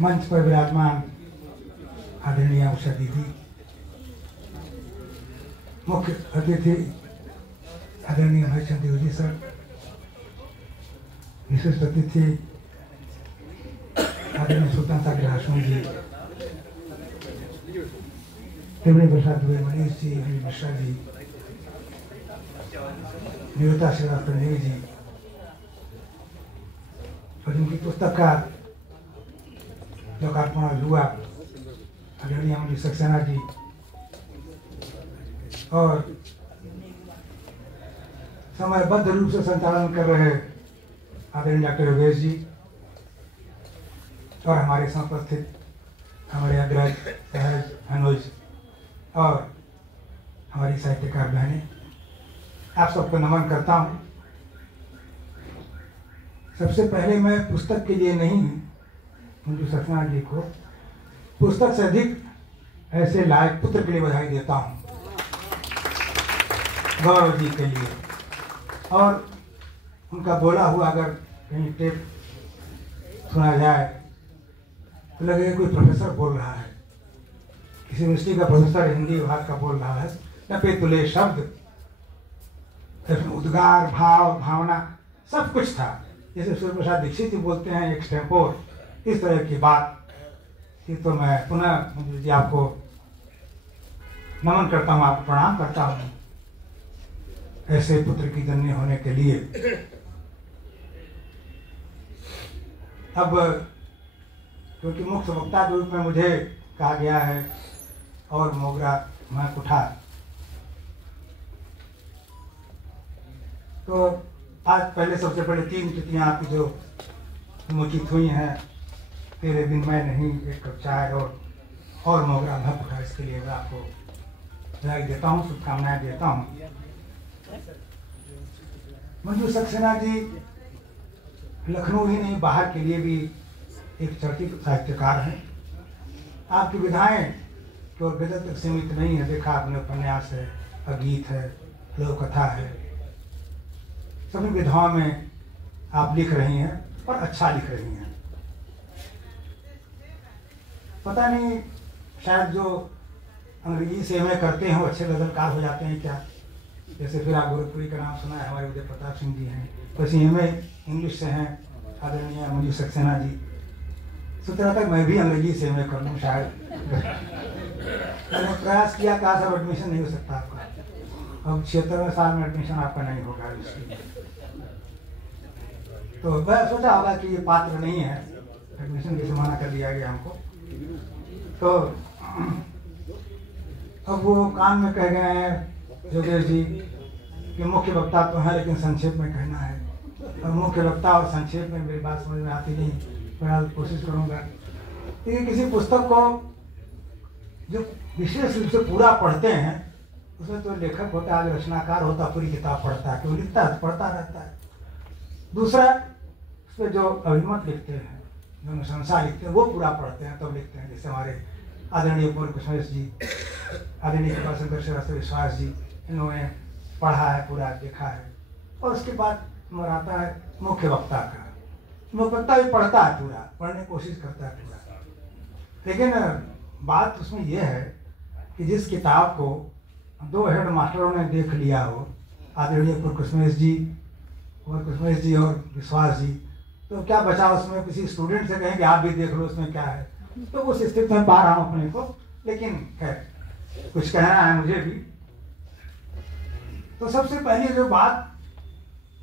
मंच पर विराजमान आदरणीय उषा दीदी, मुख्य अतिथि आदरणीय महेश देव जी सर, विशिष्ट अतिथि आदरणीय स्वतंत्रता के राष्ट्र जी, त्रिवेणी प्रसाद दुबे, मनीष जी, हरी मिश्रा जी, निरुता श्रीवास्तव जी, और जिनकी पुस्तक का लोकार्पण आज हुआ आदरणीय मंजू सक्सेना जी, और समयबद्ध रूप से संचालन कर रहे आदरणीय डॉक्टर योगेश जी, और हमारे साथ उपस्थित हमारे अग्रज सहज अनुज और हमारी साहित्यकार बहनें, आप सबको नमन करता हूँ। सबसे पहले मैं पुस्तक के लिए नहीं, मंजू सक्सेना जी को पुस्तक से अधिक ऐसे लायक पुत्र के लिए बधाई देता हूँ, गौरव जी के लिए। और उनका बोला हुआ अगर कहीं टेप सुना जाए तो लगेगा कोई प्रोफेसर बोल रहा है, किसी यूनिवर्सिटी का प्रोफेसर हिंदी विभाग का बोल रहा है। टपे तुले शब्द, उद्गार, भाव, भावना सब कुछ था, जैसे सूर्य प्रसाद दीक्षित जी बोलते हैं एक्सटेम्पोर, इस तरह की बात थी। तो मैं पुनः मंजू जी आपको नमन करता हूँ, आपको प्रणाम करता हूँ ऐसे पुत्र की जननी होने के लिए। अब क्योंकि मुख्य वक्ता के रूप में मुझे कहा गया है और मोगरा महक उठा, तो आज पहले सबसे पहले 3 कृतियाँ आपकी जो उन्मोचित हुई हैं, तेरे बिन मैं नहीं, एक कप चाय और मोगरा महक उठा, इसके लिए मैं आपको बधाई देता हूँ, शुभकामनाएं देता हूँ। मंजू सक्सेना जी लखनऊ ही नहीं बाहर के लिए भी एक चर्चित साहित्यकार हैं। आपकी विधाएं केवल गजल तक सीमित नहीं है, देखा आपने, उपन्यास है, गीत है, लोक कथा है, सभी विधाओं में आप लिख रही हैं और अच्छा लिख रही हैं। पता नहीं शायद जो अंग्रेजी से एमए करते हैं वो अच्छे गजलकार हो जाते हैं क्या? जैसे फिर आप गोरखपुरी का नाम सुना है, हमारे उदय प्रताप सिंह जी हैं, वैसे एमए इंग्लिश से हैं आदरणीय मंजू सक्सेना जी। सोच रहा था मैं भी अंग्रेजी से एमए कर लूँ शायद। मैंने प्रयास किया, कहा सब एडमिशन नहीं हो सकता आपका, अब 76वें साल में एडमिशन आपका नहीं होगा इसकी। तो मैं सोचा होगा कि ये पात्र नहीं है, एडमिशन की मना कर दिया गया हमको। तो अब वो कान में कह गए हैं योगेश जी कि मुख्य वक्ता तो है लेकिन संक्षेप में कहना है, और मुख्य वक्ता और संक्षेप में मेरी बात समझ में आती नहीं, मैं कोशिश करूँगा। लेकिन किसी पुस्तक को जो विशेष रूप से पूरा पढ़ते हैं उसमें तो लेखक होता है, रचनाकार होता है, पूरी किताब पढ़ता है, क्यों लिखता है, पढ़ता रहता है। दूसरा उस पर जो अभिमत लिखते हैं, जो अनुशंसा लिखते हैं, वो पूरा पढ़ते हैं तब लिखते हैं। जैसे हमारे आदरणीय पूर्ण कुशमेश जी, आदरणीय कृपाशंकर श्रीवास्तव विश्वास जी, इन्होंने पढ़ा है, पूरा देखा है। और उसके बाद नंबर आता है मुख्य वक्ता का। मुख्य वक्ता भी पढ़ता है, पूरा पढ़ने की कोशिश करता है पूरा। लेकिन बात उसमें यह है कि जिस किताब को 2 हेड मास्टरों ने देख लिया हो, आदरणीय पूर्ण कुशमेश जी और विश्वास जी, तो क्या बचा उसमें? किसी स्टूडेंट से कहें कि आप भी देख लो उसमें क्या है, तो उस स्थिति में पा रहा हूँ अपने को। लेकिन खैर कुछ कहना है मुझे भी। तो सबसे पहले जो बात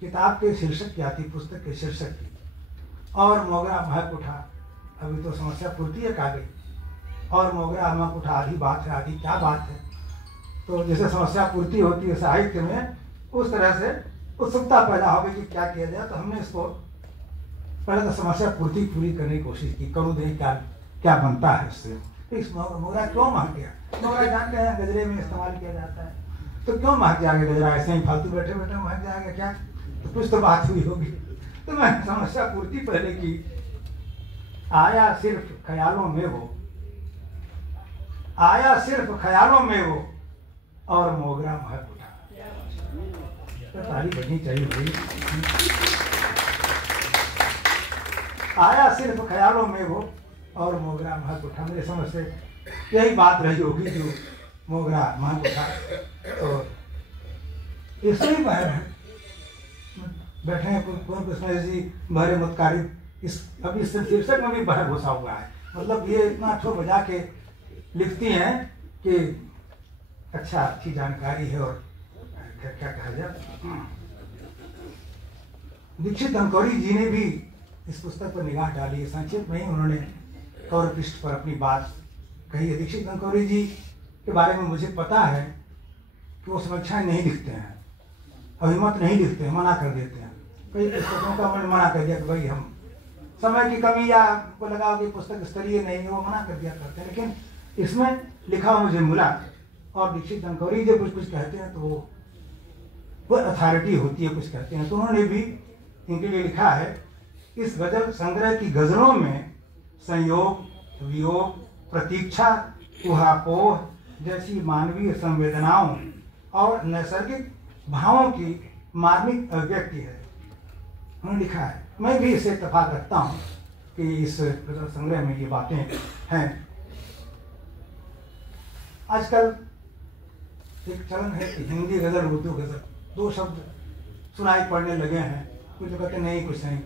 किताब के शीर्षक की आती, पुस्तक के शीर्षक की, और मोगरा महक उठा, अभी तो समस्या पूर्ति एक आ गई, और मोगरा महक उठा आधी बात है, आधी क्या बात है। तो जैसे समस्या पूर्ति होती है साहित्य में, उस तरह से उत्सुकता पैदा हो गई कि क्या किया जाए। तो हमने इसको पहले तो समस्या पूर्ति पूरी करने की कोशिश की, करूँ दें क्या बनता है इससे। इस मोगरा क्यों महक गया? मोगरा जानते हैं गजरे में इस्तेमाल किया जाता है, तो क्यों महक जाएगा गजरा? ऐसे ही फालतू बैठे बैठे महक जाएगा क्या? तो कुछ तो बात हुई होगी। तो मैंने समस्या पूर्ति पहले की। आया सिर्फ ख्यालों में वो, आया सिर्फ ख्यालों में वो, और मोगरा महक उठा। तो ताली बजनी चाहिए भाई। आया सिर्फ ख्यालों में वो और मोगरा महक उठा। मेरे समझ से यही बात रही होगी जो मोगरा महक उठा। तो इसमें बहर है, बैठे हैं पूर्ण कृष्ण जी बहरे मतकारी। इस अभी इस शीर्षक में भी बहर घुसा हुआ है। मतलब ये इतना ठो बजा के लिखती हैं कि अच्छा अच्छी जानकारी है। और क्या क्या कहा जाए, दीक्षित धनकौरी जी ने भी इस पुस्तक पर निगाह डाली है। संक्षेप में ही उन्होंने कौर पृष्ठ पर अपनी बात कही है। दीक्षित धनकौरी जी के बारे में मुझे पता है कि वो समीक्षाएं नहीं लिखते हैं, अभिमत नहीं लिखते हैं, मना कर देते हैं। कई पुस्तकों का उन्होंने मना कर दिया कि भाई हम समय की कमी या को लगा कि पुस्तक स्तरीय नहीं है, वो मना कर दिया करते हैं। लेकिन इसमें लिखा हुआ मुझे मिला। और दीक्षित धनकौरी जब कुछ कहते हैं तो वो अथॉरिटी होती है, कुछ कहते हैं। तो उन्होंने भी इनके लिए लिखा है, इस गजल संग्रह की गजलों में संयोग, वियोग, प्रतीक्षा, ऊहापोह जैसी मानवीय संवेदनाओं और नैसर्गिक भावों की मार्मिक अभिव्यक्ति है। उन्होंने लिखा है। मैं भी इसे इत्तेफाक रखता हूँ कि इस गजल संग्रह में ये बातें हैं। आजकल एक चलन है कि हिंदी गजल, उर्दू गजल, दो शब्द सुनाई पड़ने लगे हैं। कुछ लोग कहते नहीं, कुछ नहीं।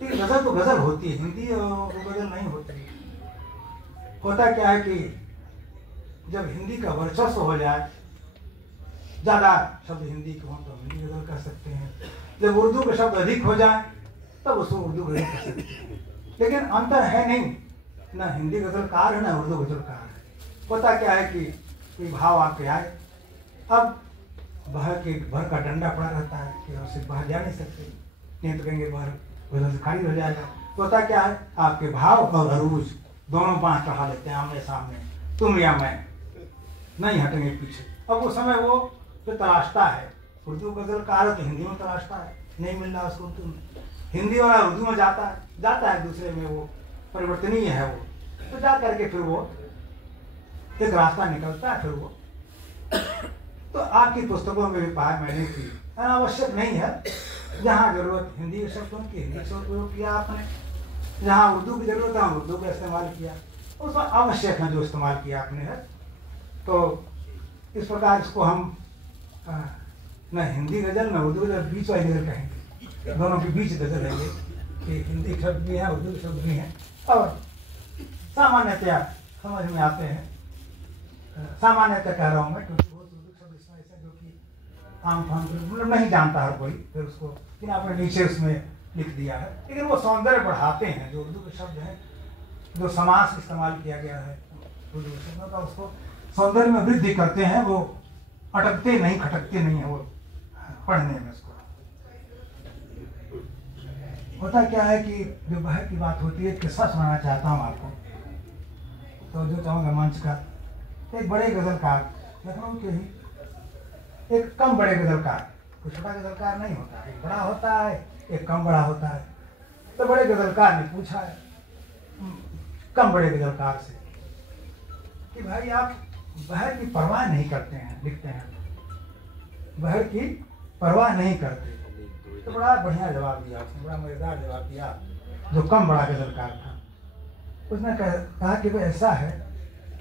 लेकिन गजल तो गजल होती है, हिंदी और गजल नहीं होती। होता क्या है कि जब हिंदी का वर्चस्व हो जाए, ज़्यादा शब्द हिंदी के हों तो हिंदी गजल कह सकते हैं। जब उर्दू के शब्द अधिक हो जाए तब उसको उर्दू गजल कह सकते हैं। लेकिन अंतर है नहीं, ना हिंदी गजलकार है ना उर्दू गजलकार है। होता क्या है कि कोई भाव आपके आए, अब भर का डंडा पड़ा रहता है कि उससे बाहर जा नहीं सकते, नहीं तो कहेंगे बाहर गजल से खारिज हो जाएगा। तो होता क्या है, आपके भाव और अरूज दोनों बाँह चढ़ा लेते हैं आमने सामने, तुम या मैं, नहीं हटेंगे पीछे। अब वो समय वो जो तलाशता है, उर्दू गजलकार है तो हिंदी में तलाशता है, नहीं मिल रहा उसको उर्दू में, हिंदी वाला उर्दू में जाता है दूसरे में, वो परिवर्तनीय है वो। तो जा करके फिर वो एक रास्ता निकलता है। फिर वो तो आपकी पुस्तकों में भी पाया मैंने कि अनावश्यक नहीं है। जहाँ जरूरत हिंदी के शब्दों की हिंदी शब्द प्रयोग किया आपने, जहाँ उर्दू की जरूरत है उर्दू का इस्तेमाल किया, उसमें आवश्यक है जो इस्तेमाल किया आपने है। तो इस प्रकार इसको हम न हिंदी गजल न उर्दू गजल, बीच वाली गजल कहेंगे। दोनों के बीच गजल है ये कि हिंदी शब्द भी है, उर्दू शब्द भी है और सामान्यतया समझ में आते हैं। सामान्यतः कह रहा हूँ मैं, क्योंकि बहुत उर्दू शब्द इसमें ऐसे जो कि आम फाम मतलब नहीं जानता हर कोई, फिर उसको फिर आपने नीचे उसमें लिख दिया है। लेकिन वो सौंदर्य बढ़ाते हैं जो उर्दू के शब्द हैं, जो समास इस्तेमाल किया गया है उर्दू शब्दों का, उसको सौंदर्य में वृद्धि करते हैं। वो अटकते नहीं, खटकते नहीं है वो पढ़ने में। उसको होता क्या है कि जो बहर की बात होती है, किस्सा सुनाना चाहता हूँ आपको, तो जो चाहूँगा मंच का। एक बड़े गजलकार, लखनऊ के ही एक कम बड़े गजलकार, कोई छोटा गजलकार नहीं होता, एक बड़ा होता है एक कम बड़ा होता है। तो बड़े गजलकार ने पूछा है कम बड़े गजलकार से कि भाई आप बहर की परवाह नहीं करते हैं, लिखते हैं, बहर की परवाह नहीं करते। तो बड़ा बढ़िया जवाब दिया उसने, बड़ा मजेदार जवाब दिया जो कम बड़ा गजलकार था। उसने कहा कि भाई ऐसा है,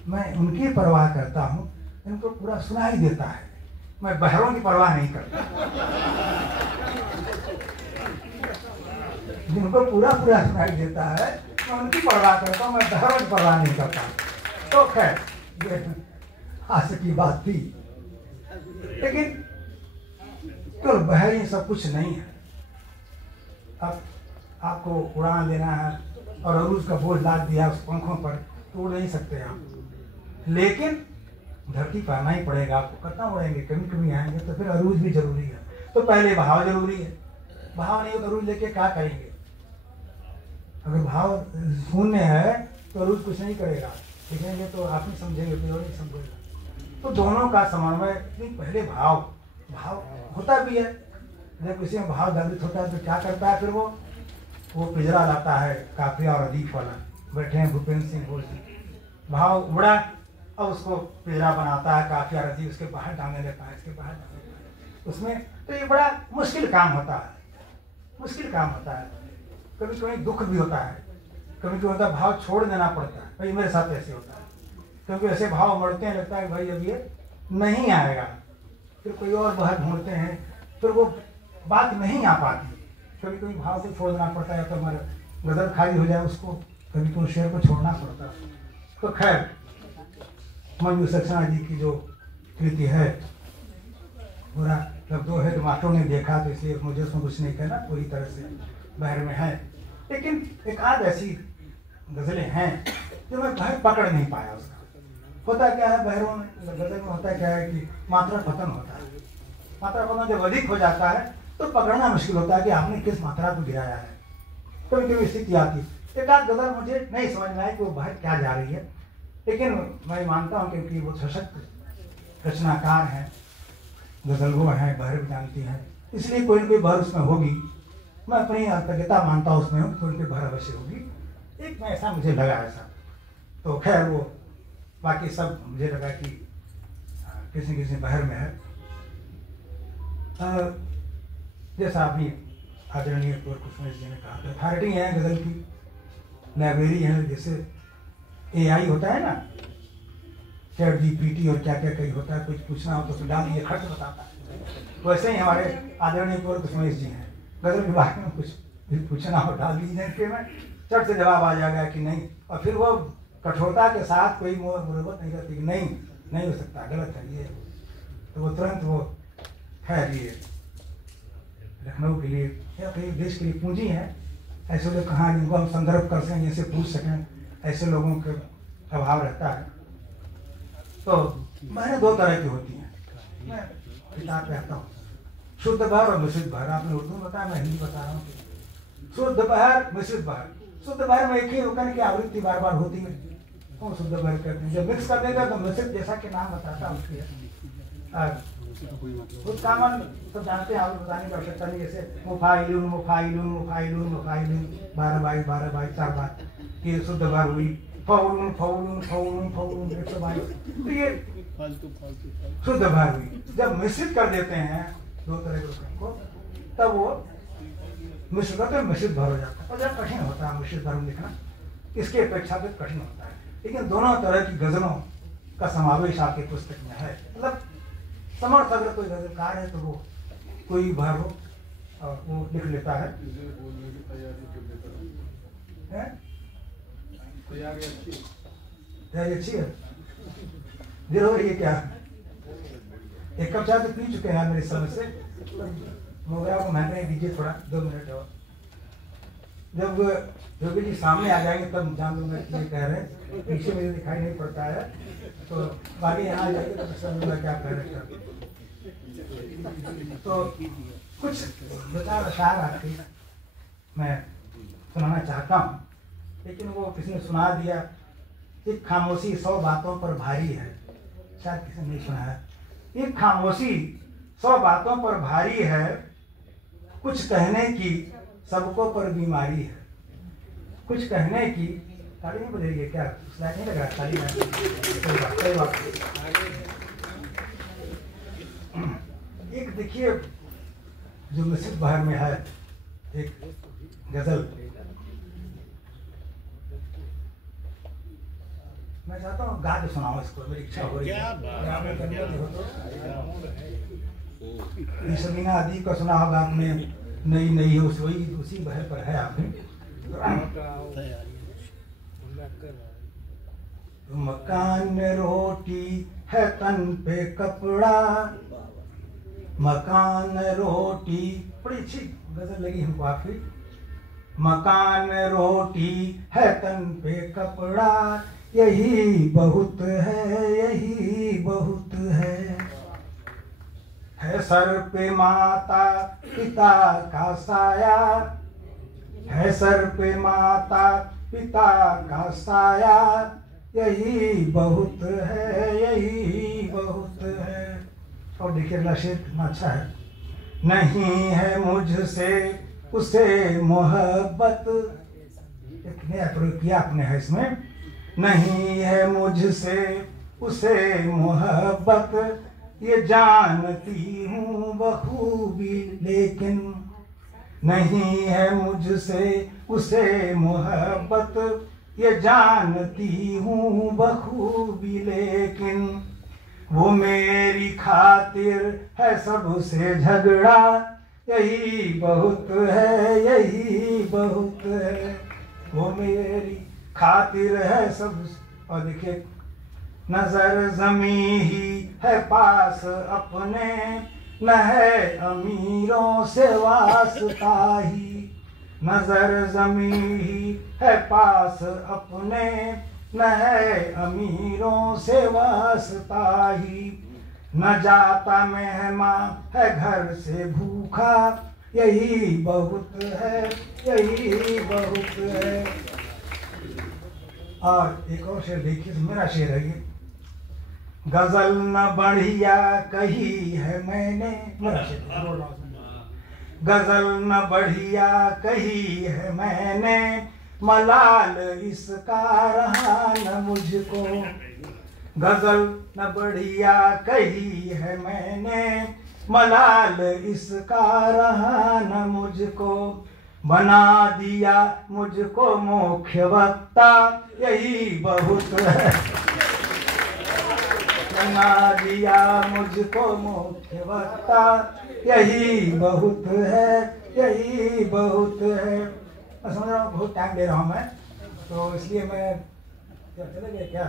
मैं उनकी परवाह करता हूँ इनको पूरा सुनाई देता है, मैं बहरों की परवाह नहीं करता। जिनको पूरा पूरा सुनाई देता है मैं उनकी परवाह करता हूँ, मैं बहरों की परवाह नहीं करता। तो खैर ये हास्य की बात थी, लेकिन तो बहर ही सब कुछ नहीं है। अब आपको उड़ान देना है और अरूज का बोझ लाद दिया उस पंखों पर, तो उड़ नहीं सकते आप, लेकिन धरती पर आना ही पड़ेगा आपको। कितना उड़ेंगे, कभी कभी आएंगे, तो फिर अरूज भी जरूरी है। तो पहले भाव जरूरी है, भाव नहीं हो तो अरूज लेके क्या करेंगे। अगर भाव शून्य है तो अरूज कुछ नहीं करेगा, लिखेंगे तो आप ही समझेंगे, कोई और नहीं समझेगा। तो दोनों का समन्वय, पहले भाव होता भी है। जब किसी में भाव जागृत होता है तो क्या करता है, फिर वो पिंजरा लाता है काफिया और अदीफ वाला, बैठे हैं भूपेंद्र सिंह बोल जी, भाव उड़ा और उसको पिंजरा बनाता है काफिया और अदीफ, उसके बाहर डालने लगता है, इसके बाहर डालने लगता है उसमें। तो ये बड़ा मुश्किल काम होता है, मुश्किल काम होता है। कभी कभी दुख भी होता है कभी कभी होता है भाव छोड़ देना पड़ता है। भाई मेरे साथ ऐसे होता है, क्योंकि ऐसे भाव बढ़ते हैं, लगता है भाई अब ये नहीं आएगा, फिर कोई और बात ढूंढते हैं, फिर वो बात नहीं आ पाती। कभी कभी भाव को छोड़ देना पड़ता है, तो हमारा गजल खाली हो जाए उसको, कभी तो शेर को छोड़ना पड़ता है। तो खैर मंजू सक्सेना जी की जो कृति है पूरा लफ्जों है तो मास्टरों ने देखा, तो इसलिए मुझे उसमें कुछ नहीं कहना, पूरी तरह से बहर में है। लेकिन एक आध ऐसी गज़लें हैं जो मैं बहर पकड़ नहीं पाया उसका। होता क्या है बहरों में, गज़ल में होता क्या है कि मात्रा पतन होता है। मात्रा पतन जब अधिक हो जाता है तो पकड़ना मुश्किल होता है कि आपने किस मात्रा को गिराया है। कभी कभी स्थिति आती, एक आध गज़ल मुझे नहीं समझ में आए कि वो बहर क्या जा रही है, लेकिन मैं मानता हूँ क्योंकि वो सशक्त रचनाकार हैं, गज़लगो हैं, बहर भी जानती हैं, इसलिए कोई न कोई बहर उसमें होगी। मैं अपनी कृतज्ञता मानता हूँ उसमें, कोई न कोई बहर अवश्य होगी। एक में ऐसा मुझे लगा ऐसा, तो खैर वो बाकी सब मुझे लगा कि किसी किसी बहर में है। जैसा अभी आदरणीय कुसुम जी ने कहा, अथॉरिटी है गज़ल की, लाइब्रेरी है, जैसे AI होता है ना, चैट GPT और क्या क्या कहीं होता है, कुछ पूछना हो तो फिर डाल दिए, खर्च बताता है। वैसे ही हमारे आदरणीय कुसुम जी हैं, गज़ल के बारे में कुछ भी पूछना हो डाल दीजिए कि मैं चट से जवाब आ जाएगा कि नहीं, और फिर वो कठोरता के साथ कोई मुरब्बत नहीं करती कि नहीं हो सकता, गलत है ये, तो वो तुरंत वो खैर ये लखनऊ के लिए या कहीं देश के लिए पूंजी है। ऐसे लोग कहाँ जिनको हम संदर्भ कर सकें, जैसे पूछ सकें, ऐसे लोगों का अभाव रहता है। तो मैंने दो तरह की होती हैं, मैं किताब पढ़ता हूँ, शुद्ध बहर और मिश्रित बहर। आपने उर्दू में बताया, मैं हिंदी बता रहा हूँ। शुद्ध बहर, मिश्रित बहर। शुद्ध बहर में एक ही होकर की आवृत्ति बार बार होती है, वो शुद्ध बहर कहते हैं। जब मिक्स कर देगा तो मिश्रित, जैसा कि नाम बताता है उसकी कुछ कामन सब जानते हैं, आप बताने की आवश्यकता नहीं। जैसे मुफाइलून मुफाइलून मुफाइलून मुफाइलून 12 बाई 4 बार, ये शुद्ध बहर हुई। फौलून फौलून फौलून फौलून 122, तो ये शुद्ध बहर हुई। जब मिश्रित कर देते हैं दो तरह के रुपये को, तब वो मिश्रित करते हैं, मिश्रित बहर हो जाता है। और जब कठिन होता है मिश्रित बहर लिखना, इसके अपेक्षाकृत कठिन होता है। लेकिन दोनों तरह की गज़लों का समावेश आपकी पुस्तक में है। मतलब समर्थ अगर कोई गज़लकार है तो वो कोई बहर हो और वो लिख लेता है। तैयारी अच्छी है, देर हो रही है क्या? एक कप चाय तो पी चुके हैं मेरी समझ से, मोगरा को महंगा दीजिए थोड़ा, 2 मिनट और। जब योगी जी सामने आ जाएंगे तब जान दूंगा कि ये कह रहे हैं, पीछे मुझे दिखाई नहीं पड़ता है, तो बाकी यहाँ आ जाएंगे तो समझूंगा क्या कह रहे हैं। तो कुछ विचार अशार आपकी मैं सुनाना चाहता हूँ, लेकिन वो किसी ने सुना दिया। एक खामोशी 100 बातों पर भारी है, शायद किसी ने नहीं सुना है। एक खामोशी 100 बातों पर भारी है, कुछ कहने की सबको पर बीमारी है। कुछ कहने की, ताली नहीं बजेगी क्या? स्लाइड नहीं लगा ताली में? सही बात। एक देखिए जो मिश्रित बहर में है एक गजल, मैं चाहता हूँ गा के सुनाऊं इसको, मेरी इच्छा हो रही है। समीना आदि का सुना होगा आपने, नई नई उसी बहर पर है आपने। मकान रोटी है तन पे कपड़ा, मकान रोटी, बड़ी अच्छी गजल लगी हमको आपकी। मकान रोटी है तन पे कपड़ा, यही बहुत है, यही बहुत है सर पे माता पिता का साया, है सर पे माता पिता का साया, यही बहुत है, यही बहुत है। और देखिए अगला शेर कितना अच्छा है। नहीं है मुझसे उसे मोहब्बत, एक नया प्रयोग किया आपने है इसमें। नहीं है मुझसे उसे मोहब्बत, ये जानती हूँ बखूबी, लेकिन नहीं है मुझसे उसे मोहब्बत ये जानती हूँ बखूबी, लेकिन वो मेरी खातिर है सबसे झगड़ा, यही बहुत है, यही बहुत है। वो मेरी खातिर है सब। और देखिए, नजर जमी ही है पास अपने, न है अमीरों से वास्ता ही। नजर जमी ही है पास अपने, न है अमीरों से वास्ता ही। न जाता मेहमान है घर से भूखा, यही बहुत है, यही बहुत है। और एक और शेर देखिए, मेरा शेर है ये। गजल न बढ़िया कही है मैंने, मेरा शेर। गजल न बढ़िया कही है मैंने, मलाल इसका रहा न मुझको। गजल न बढ़िया कही है मैंने, मलाल इसका रहा न मुझको। बना दिया मुझको मुख्य वक्ता, यही बहुत है। बना दिया मुझको मुख्य वक्ता, यही बहुत है, यही बहुत है। मैं समझ रहा हूँ बहुत टाइम ले रहा हूँ मैं, तो इसलिए मैं क्या चले गए क्या?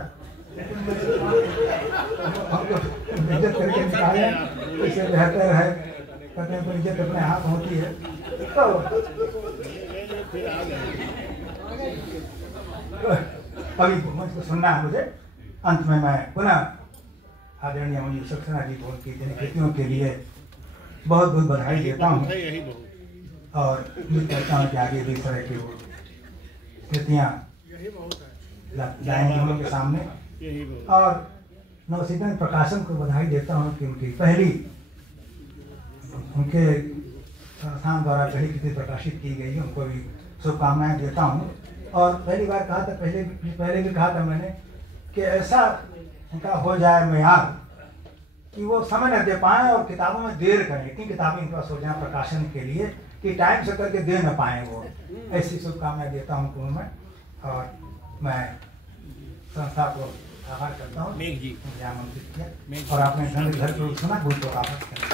हमको इज्जत करके निकाले, इससे बेहतर है कहते हैं इज्जत अपने हाथ होती है। तो अभी मुझको सुनना है मुझे। अंत में मैं पुनः आदरणीय मुझे सक्सेना जी को उनकी जनकृतियों के लिए बहुत बहुत बधाई देता हूँ, और उम्मीद करता हूँ कि आगे भी इस तरह की वो कृतियाँ लाएंगे हम लोग के सामने। और नवसीधन प्रकाशन को बधाई देता हूँ कि उनकी पहली, उनके संस्थान द्वारा पहली कृति प्रकाशित की गई है, उनको भी शुभकामनाएं देता हूँ। और पहली बार कहा था, पहले भी कहा था मैंने कि ऐसा उनका हो जाए मयार कि वो समय न दे पाएँ और किताबों में देर करें। इतनी किताबें इनके पास हो जाए प्रकाशन के लिए कि टाइम से करके दे न पाएँ वो। ऐसी शुभकामनाएं देता हूँ उनको मैं। और मैं संस्था को आभार करता हूँ, आमंत्रित किया। और आपने घर पर सुना, भूल तो वापस करें।